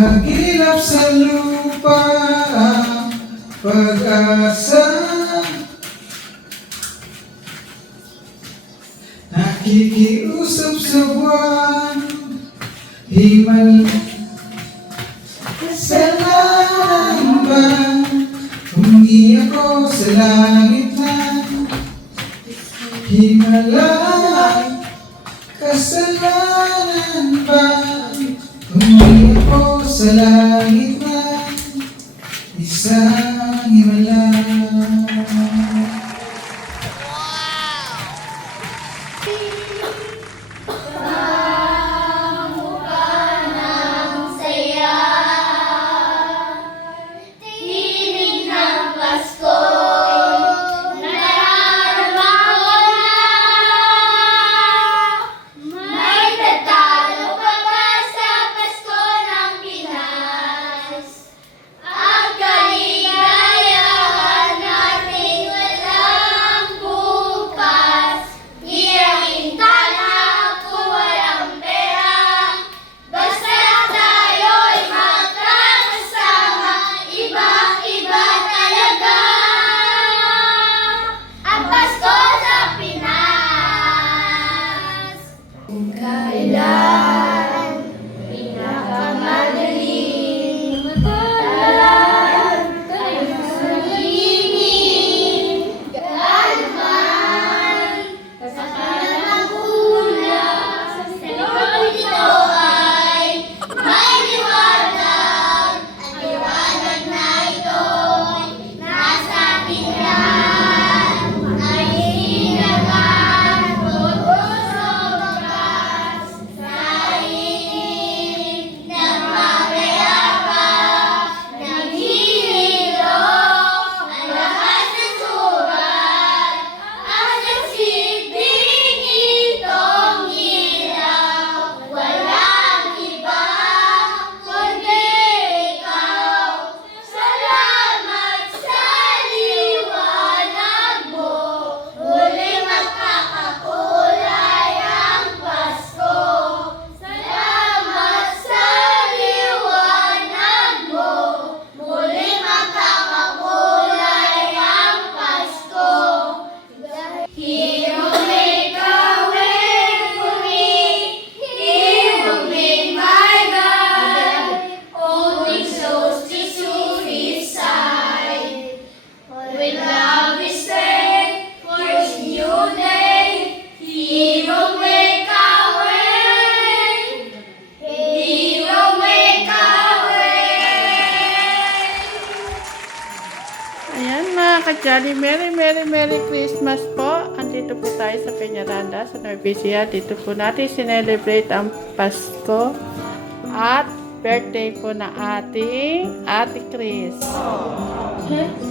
Hagilap sa lupa ang pag-asa. Nakikiusap sa buwan, himal. Kasalanan ba kung di ako sa langit na himala? Kasalanan ba kung di ako sa langit na isang himala? Jolly Merry Christmas po. Andito po tayo sa Peñaranda, sa Nueva Ecija. Dito po natin sinelebrate ang Pasko at birthday po na ating Ate Chris.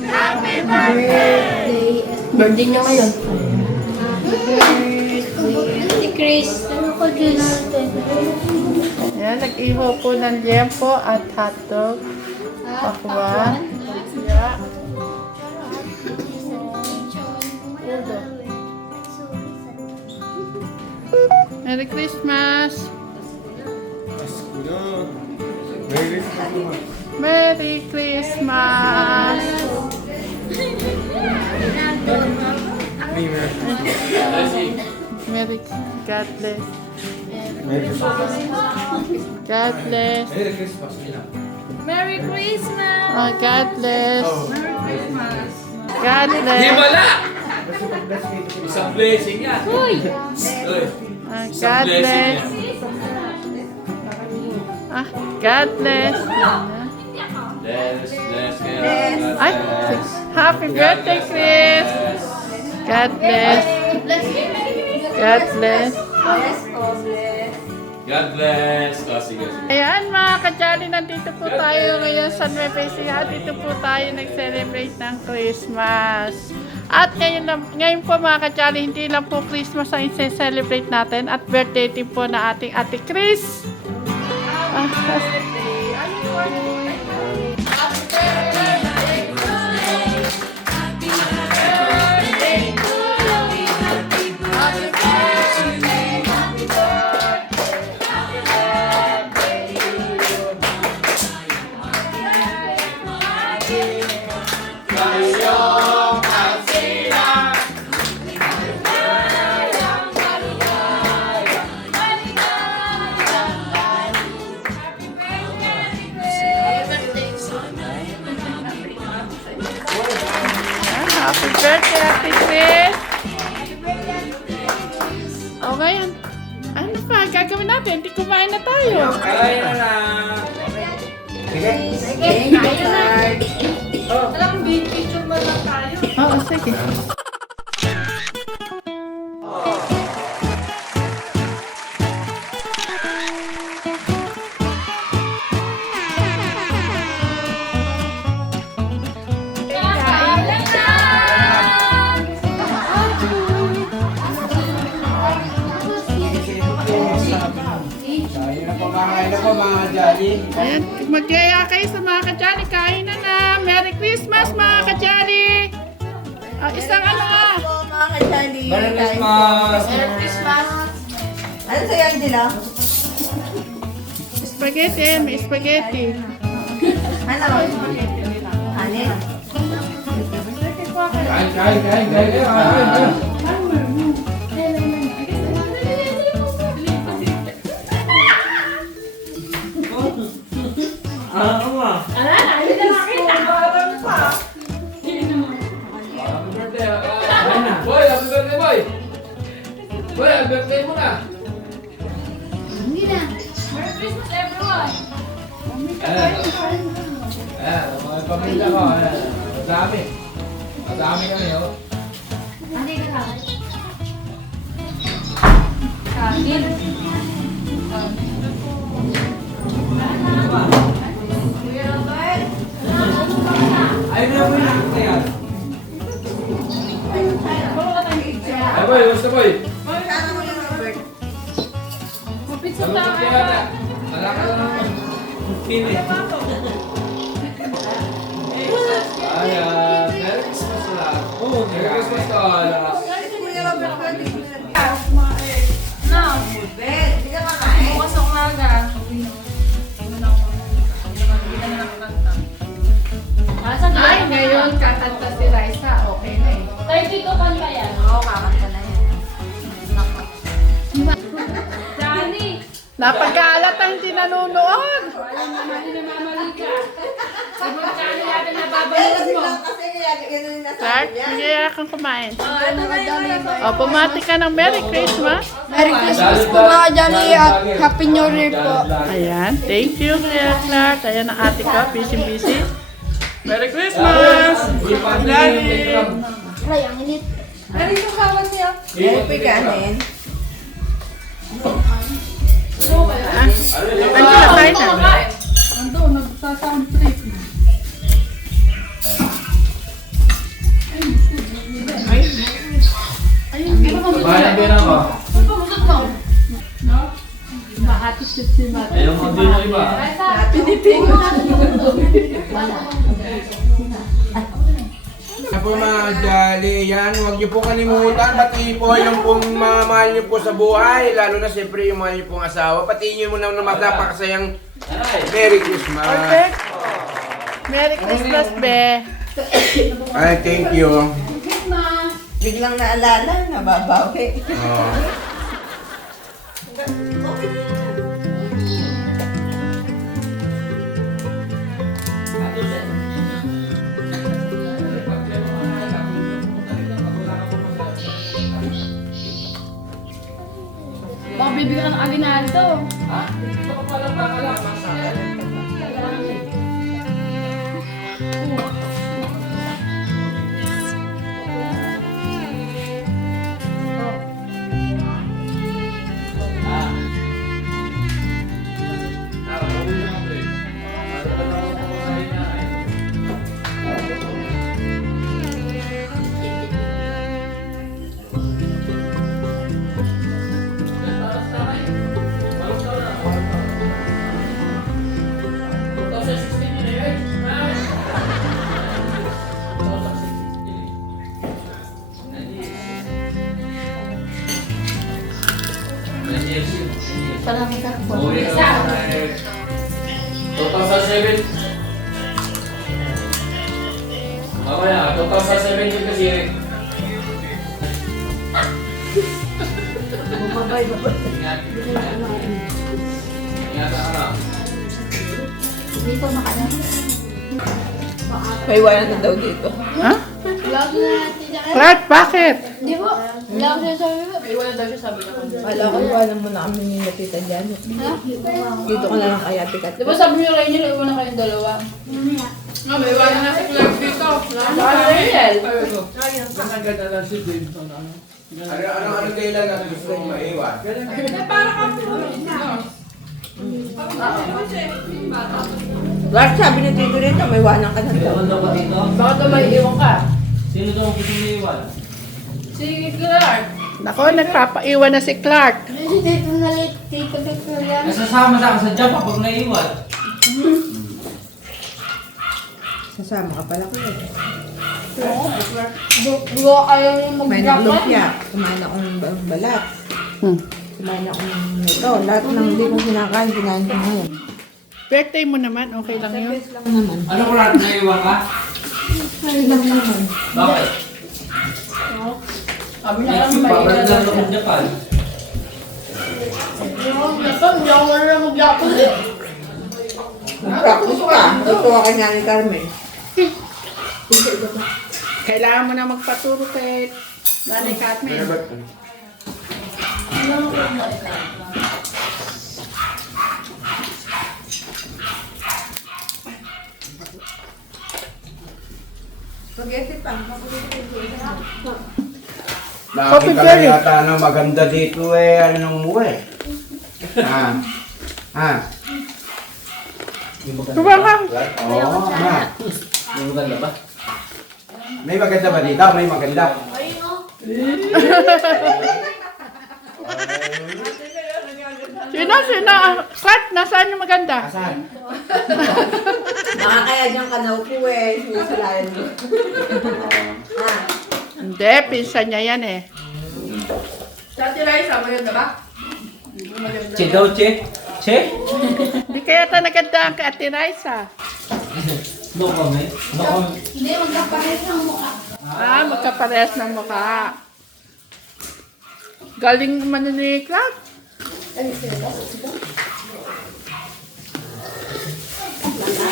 Happy birthday! Birthday niya ngayon. Ate Chris, ano ko dyan natin? Ayan, nag-iho po ng liempo at hotdog. Pakwan. Yeah. Merry Christmas! Merry Christmas! Merry God bless. God bless. Merry Christmas. Merry Christmas! Oh, God bless. God Di bless. wala! Isang blessing yan. Uy! Uy, God isang blessing bless. yan. God bless. Bless kayo. Ay, happy birthday, Chris. God bless. God bless. God bless. Oh, sige, sige. Ayan mga ka-Jolly, nandito po tayo ngayon sa Nueva Ecija. Dito po tayo nag-celebrate ng Christmas. At ngayon po mga ka-Jolly, hindi lang po Christmas ang i-celebrate natin at birthday din po na ating Ate Chris. Ngayong pagsilang. Happy birthday, Ate Chris! O ngayon, ano pa gagawin natin? Hindi kumain na tayo. Kaya na na. Alam, picture mo lang tayo. Oo, sige. Kakain na po mga Jolly. Ayan, magyaya kayo sa mga kajali. Kain na na. Merry Christmas mga kajali. Isang ano nga. Mga kajali. Merry Christmas! Merry Christmas. Ano sa'yo, Angela? Spaghetti. May spaghetti. Ano? Ano? Kain. Ano nga? Boy, happy birthday, boy! Boy, happy birthday mo na! Merry Christmas, everyone! Ayan, mga pamilya ko. Ayan, madami. Madami kami, oh. Hindi ka lang. Kain. Ay, na mo na ako yan. Ay, boy, gusto, boy? Sana mo yung Robert. Mapitsa Salutot tayo. ka na. Malaka na naman. Pili. Ayan, Merry Christmas na lahat. Merry Christmas to all. Kasi mo yung Robert ko, hindi ko na- No. Ben, hindi ka makain. Bukas ang umaga. Ay, ngayon kakanta si Liza. Okay na eh. 32 kanta yan. Oo, kakanta na yan. Dani! Napagkaalat ang hindi nanonood. Kasi yan yung nasa Clark, magyaya kang kumain. O, pumati ka ng Merry Christmas. Merry Christmas po mga Johnny at Happy New Year po. Ayan, thank you, Kuya Clark. Ayan ang ate ko, busy. Merry Christmas! Lali! Ay, ang init. Happy kanin. Angela, kain na. Bayan din ako. Ayaw mo din ng iba. Yan po mga Jolly, yan, huwag niyo po kalimutan, pati po yung pong mga mahal niyo po sa buhay, lalo na siyempre yung mahal niyo pong asawa, pati niyo muna ng napakasayang Merry Christmas. Perfect. Merry Christmas, be. Ay, thank you. Biglang naalala, nababawi. Oh. Baka bibigyan ka ng aginaldo. Salamat ako. 2007. Mamaya, 2017 kasi. Ingat. Ingat ka na. Dito makanan. May wala na daw dito. Ha? Wala ko na tita kayo. Clark, bakit? Di po. Wala ko sinasabi ko. May wala daw siya sabi ko. Wala ko wala mo na kami ni Tita Janet. Ha? Dito ka na lang kaya tikat. Di ba sabi niyo kayo nila, iwan na kayong dalawa? Nga, may wala na si Clark dito. Saka si Rachel. Ganda lang si James. Ano kailan natin gusto mong maiwan? Clark, sabi ni Tito rito, may wanang ka na daw. Iwan daw ba dito? Bakit daw may iwan ka? Sino daw ang gusto mo iwan? Si Clark. Nako, nagpapaiwan na si Clark. Si Tito na lit. Tito na yan. Nasasama sa akin sa job kapag naiwan. Sasama ka pala ko. Di ba kayo yung Kumain mag-jacket? ng lumpia, kumain ako ng balat, kumain ako ng ito. Lahat ng hindi kong kinakain, kinain ko ngayon. Birthday mo naman, okay lang yun. Lang naman. Ano ko lang naiwan ka? Ay lang naman. Bakit? Kami na lang Pabalik lang ako ng Japan. Ito, hindi ako marunong mag-jacket. Practice ka. Ito ka kanya ni Carmen. Kailangan mo na magpaturo kay Nanay Carmen. Spaghetti pa. Nakakita na Berry. yata ng maganda dito ano nung umuwi. Tuwa ka. Oo, May maganda ba? May maganda ba dito? May maganda. Sino? Clark, nasaan yung maganda? Asan? Nakakaya dyan ka na upo eh. Sinasalayan mo. Ha? Hindi, pinsan niya yan eh. Dati Raisa, maganda ba? Che daw, che? Che? Hindi kaya ata nagandaan kay Ate Raisa. No comment. No comment. Hindi, magkapares ng mukha. Magkaparehas ng mukha. Galing man ni Clark.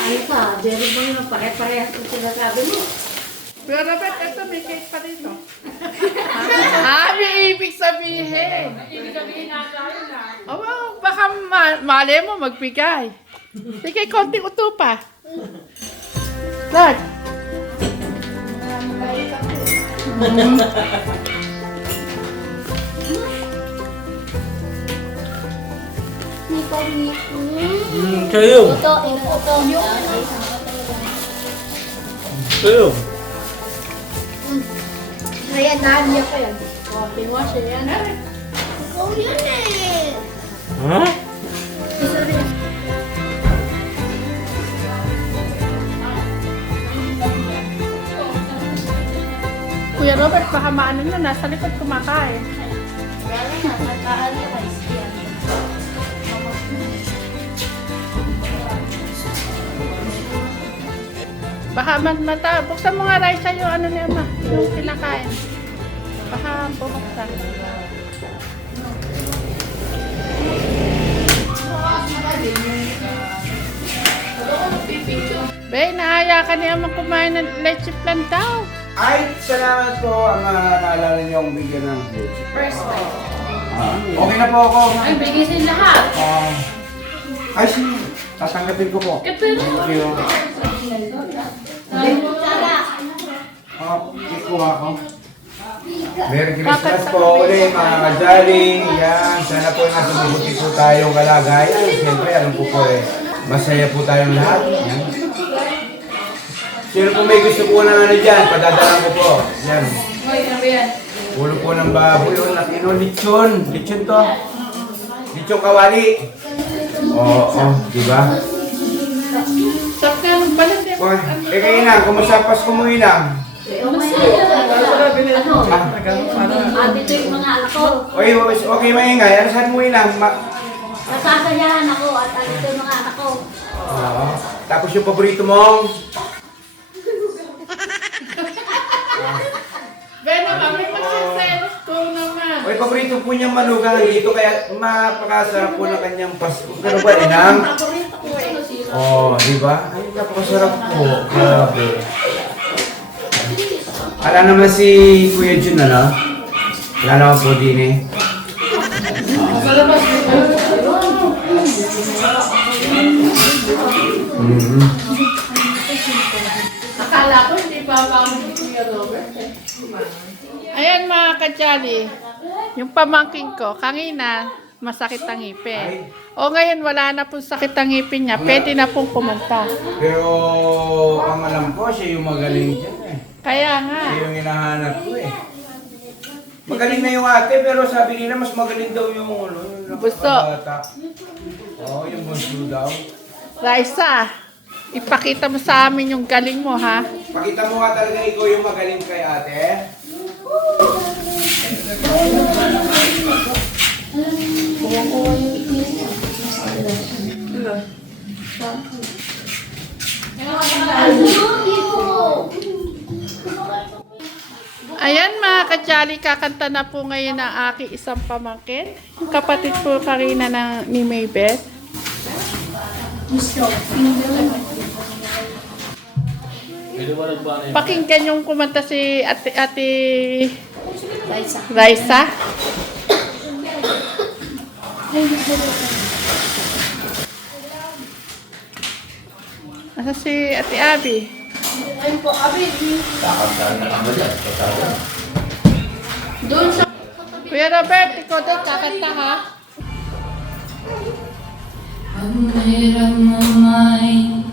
Ay ka, Jerry mo yung pare-parehas yung sinasabi mo. Pero Robert, ito may cake pa dito. May ibig sabihin. Ibig sabihin na tayo na. Oo, baka mali mo magbigay. Sige, konting uto pa. Clark. Kayo. Ito. Kayo. Kaya Nadia pa yan. O, tingwa siya yan. Oh, yun eh. Ha? Isa rin. Kuya Robert, baka maano na, nasa likod kumakain. Baka mata, buksan mo nga Raisa yung ano niya ma, yung kinakain. Baka bumuksan. Be, naaya ka niya mang kumain ng leche plan daw. Ay, salamat po ang naalala niyo akong bigyan ng food. First time. Okay na po ako. Ay, bigisin lahat. Ay, sige. Tatanggapin ko po. Thank you. Ikuha ko. Merry Christmas po ulit mga kajali. Yan, sana po nasa mabuti po tayong kalagayan. Siyempre, alam po po masaya po tayong lahat. Yan. Sino po may gusto po ng ano dyan, padadalan ko po. Yan. Ulo po ng baboy, lechon. Lechon to. Lechon kawali. Oo, di ba? Saka balik din. Kayo Inang, kumusta Pasko mo Inang? Dito yung mga anak ko. Okay maingay. Ano saan mo Inang? Nasasayahan ako at dito yung mga anak ko. Tapos yung paborito mong? paborito po niyang manugang dito, kaya mapakasarap po ng kanyang Pasko. Pero ba, Inang? Oh, di ba? Ay, napakasarap po. Grabe. Wala naman si Kuya Jun, ano? Wala naman po din eh. Akala ko hindi pa ako ni Kuya Robert. Ayan mga kajali, yung pamangking ko, kanina, masakit ang ngipin. O ngayon, wala na pong sakit ang ngipin niya, pwede na pong pumunta. Pero ang alam ko, siya yung magaling dyan eh. Kaya nga, Siya yung hinahanap ko eh. Magaling na yung ate, pero sabi nila mas magaling daw yung ano, yung Gusto. nakakabata. Oo, yung bunso daw. Raisa, ipakita mo sa amin yung galing mo ha. Pakita mo nga talaga ikaw yung magaling kay ate. Ayan mga kajali, kakanta na po ngayon ang aking isang pamangkin. Yung kapatid po karina ni Maybeth. Pakinggan yung kumanta si ate Raisa. Asa si ate Abby? Ayun po, Abi. Doon sa... Kuya Robert, ikaw doon kakanta ha? I'm made up my mind.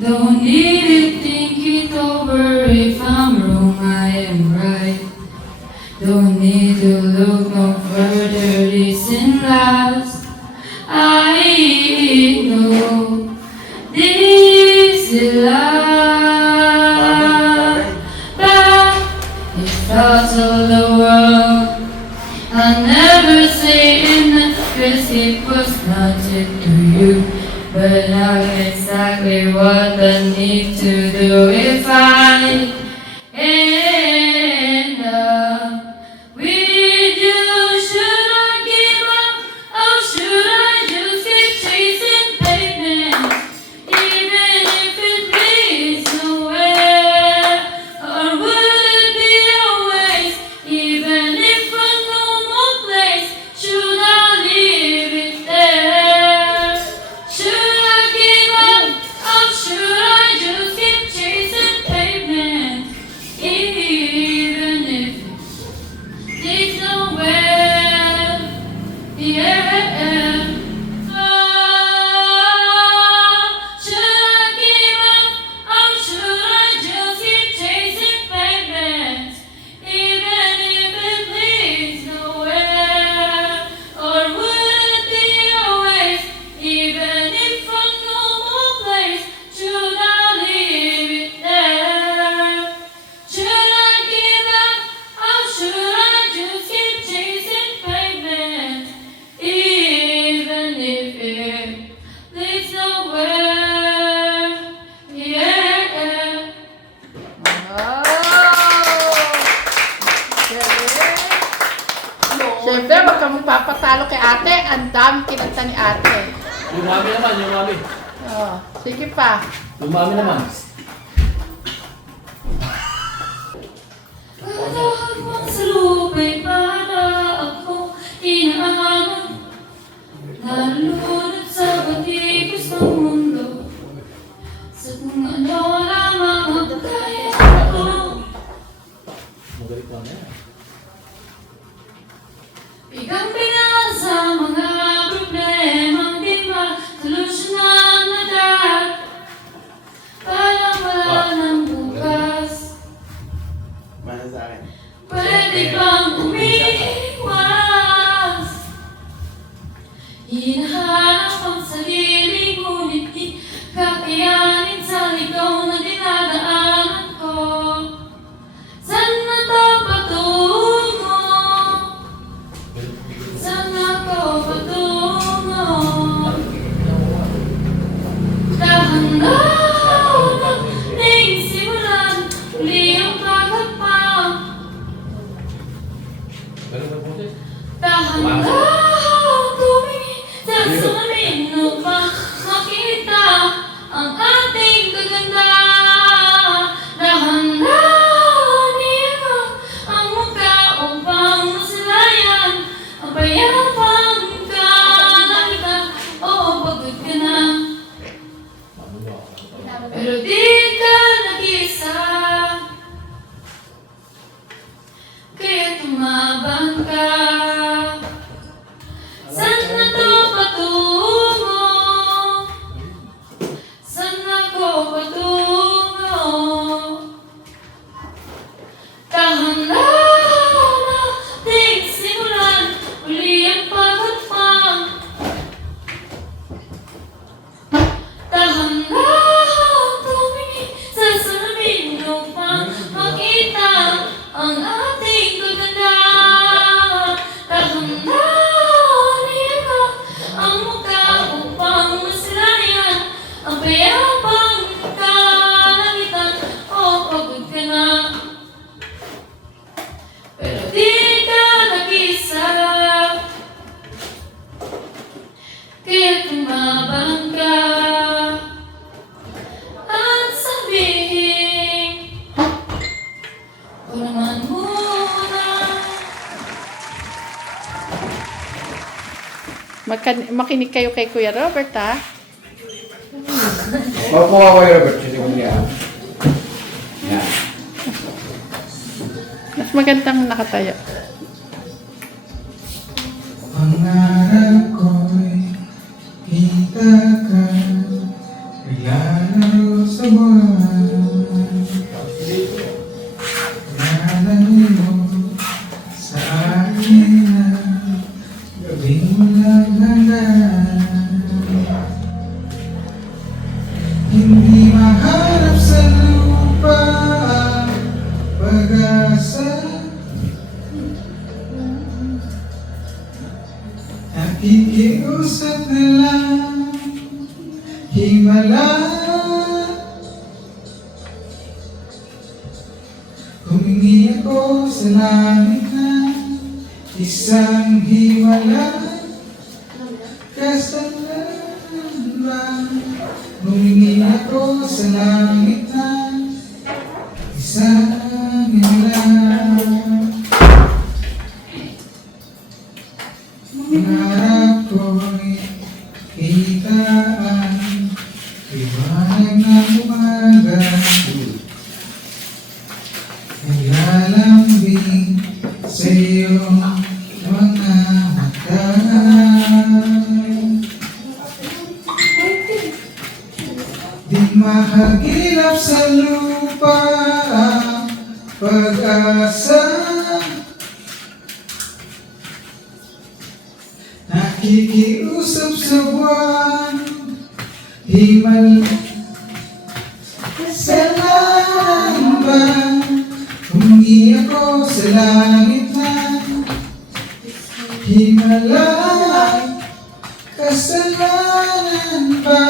Don't need to think it over. If I'm wrong, I am right. Don't need to look no further. This and last. I know this is love. But it thoughts of the world. I never say enough, 'cause it was nothing to you. But I'm exactly what I need to do if I end up with you. Should I give up, or should I just keep chasing pavement? Even if it leads nowhere, or will it be a waste? Even if I know no place, should I leave it there? Should I give up, or should I just keep chasing pavement? Even if it leads nowhere, yeah. Should I give up, or should I just keep chasing pavement? Even if it leads nowhere, or will it be a waste? Even if I know no place, should I leave it there? Should I give up, or should I just keep chasing pavement? Even if it leads nowhere, yeah. Siyempre, wag kang magpapatalo kay ate. Ang dami kinanta ni ate. Yung mami naman, yung mami. Oh, sige pa. Yung mami naman. Lahat mong salubay para ako inaamon. Nalulunod sa batikos ng mundo. Sa kung ano lamang ang kaya ko. Magalit pa na yan. Bigang-bigang sa mga problemang di masolusyonan na dahil. Parang wala ng bukas. Pwede bang umiwas? Hinahanap ang sarili, ngunit di kakayanin sa ligaw na dinadaanan ko. Saan na to patungo? Dahan-dahan tumingin sa salamin upang makita ang ating kaganda. Dahan-dahan iikot ang muka upang masalayan ang payapang kalangitan. Oo, pagod ka na, pero di ka nag-isa, kaya tumabang ka. Saan na to patungo? Saan ako patungo? Dahan-dahan nating simulan uli ang paghatpang. Dahan-dahan tumingin sa salamin upang makita ang ating kaganda. Dahan-dahan iikot ang muka upang masalayan ang payapang kalangitan. Oh, pagod ka na, pero di ka nag-isa, kaya tumabang ka at sabihin, o naman muna. Makinig kayo kay Kuya Robert, ha? Makuha ko yung Robert, kasi kung niya. Yan. Mas magandang nakatayo. Pangarap ko'y kita ka, naglalaro sa buwan. Nalangin mo sa akin na gabing walang hanggan. Hindi mahanap sa lupa ang pag-asa. Nakikiusap na lang, himala. Humingi ako sa langit na isang himala. Kasalan ba? Humingi ako sa langit na isang himala. Pangarap ko'y kita ang liwanag ng umaga. Naglalambing sa iyong mga mata. Di mahagilap sa lupa ang pag-asa. Nakikiusap sa buwan, himal. Kasalanan ba? Humingi ako sa langit na himala. Kasalanan ba?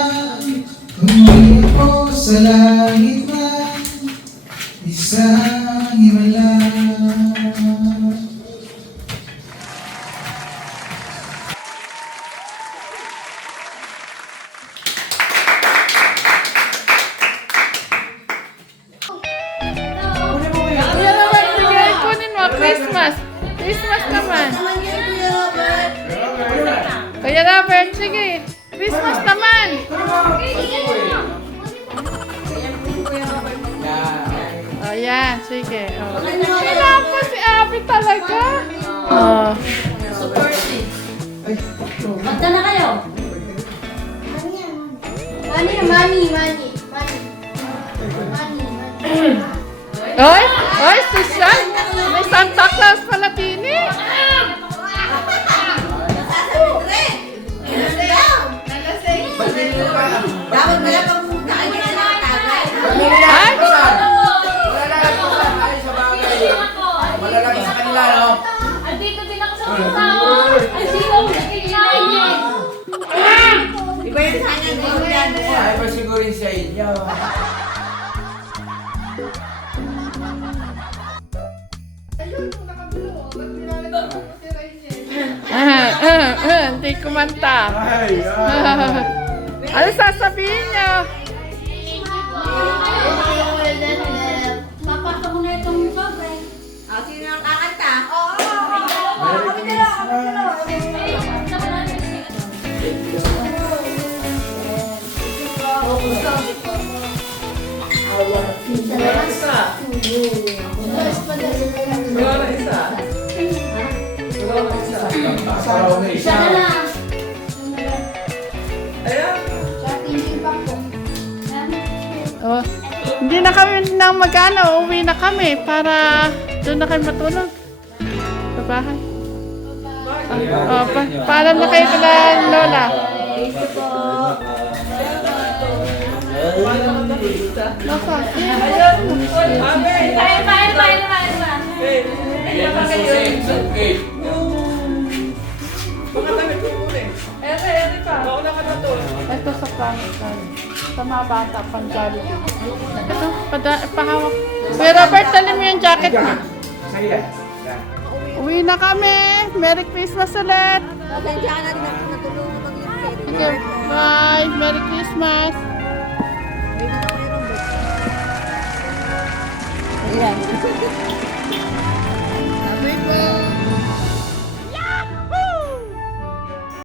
Humingi ako sa langit na isang himala. Kuya Robert, sige, kunin mo. Christmas. Christmas naman. Kuya Robert, sige. Christmas naman. Oh, yan. Sige. Oh. Wala po si Abby talaga. Oh. Magda na kayo. Money. Oy! Oy, Susan! May Santa Claus pala, Tini! Dapat wala pang puta. Ay, hindi na nakatagay. Ay! Malalaki sa kanila, no? Andito din ako sa kasama. Ay, sino ang nakikinain niya? Iba yun sa kanya, hindi ko yan. Ay, pasigurin sa inyo. Hindi kumanta. Ay, ay. Ano sasabihin niyo? Papasok ko na itong sobre. Sino ang kakanta? Asawa na Isa na lang. Sa tingin pa po. Oh, hindi na kami nang mag-ano, uwi na kami para doon na kami matulog. Sa bahay. Paalam na kayo kila Lola. Loka. Ito sa pangkat. Sa mga bata, pang Jollibee. Ito, pahawak. Kuya Robert, dali mo yung jacket mo. Saya. Uwi na kami. Merry Christmas ulit. Pasensya ka na din ako natulungan mag-lipid. Okay, bye. Merry Christmas. Ayan.